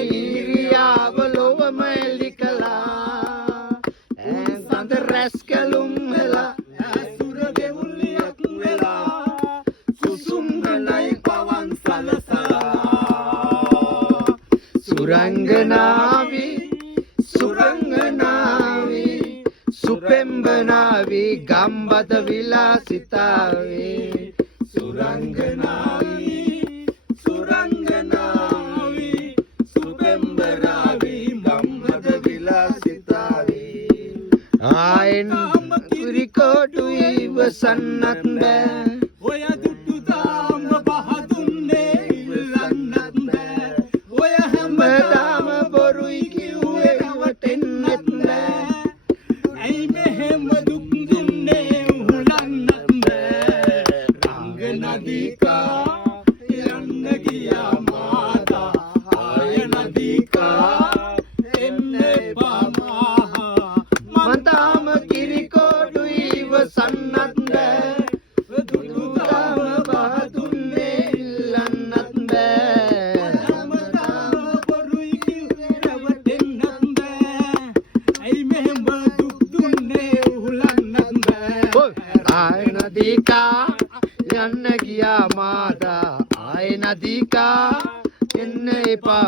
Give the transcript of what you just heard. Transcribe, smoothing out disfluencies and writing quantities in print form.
ඉරියාව ලොවම එලි කළා සඳ රැස් කැලුම් වෙලා ඇසුර දෙවුලියක් වෙලා සුසුම් ගලයි පවන් සලසා සුරංගනාවි සුරංගනාවි සුපෙම්බනාවි ගම්බද විලාසිතාවි සුරංගනාවි සුරංගනාවි සුපෙම්බනාවි ගම්බද විලාසිතාවි ආයන් කුරිකොටු ඉවසන්නත් බෑ ඔය දුටු දාම පහදුන්නේ ඉල්ලන්නත් බෑ ඔය හැමදාම බොරුයි කිව්වේ රවටෙන්නත් බෑ ඇයි මෙහෙම දුක් දුන්නේ උහුලන්නත් බෑ රංග නදිකා යන්න ගියා මාතා ආය නදිකා එන්න එපා මාහා මං තාම කිරිකොඩු ඉවසන්නත් බෑ දුටු දාම පහදුන්නේ ඉල්ලන්නත් බෑ හැමදාම බොරුයි කිව්වේ රවටෙන්නත් බෑ ඇයි මෙහෙම දුක් දුන්නේ උහුලන්නත් බෑ ආය නදිකා යන්න ගියා මාතා ආය නදිකා එන්න එපා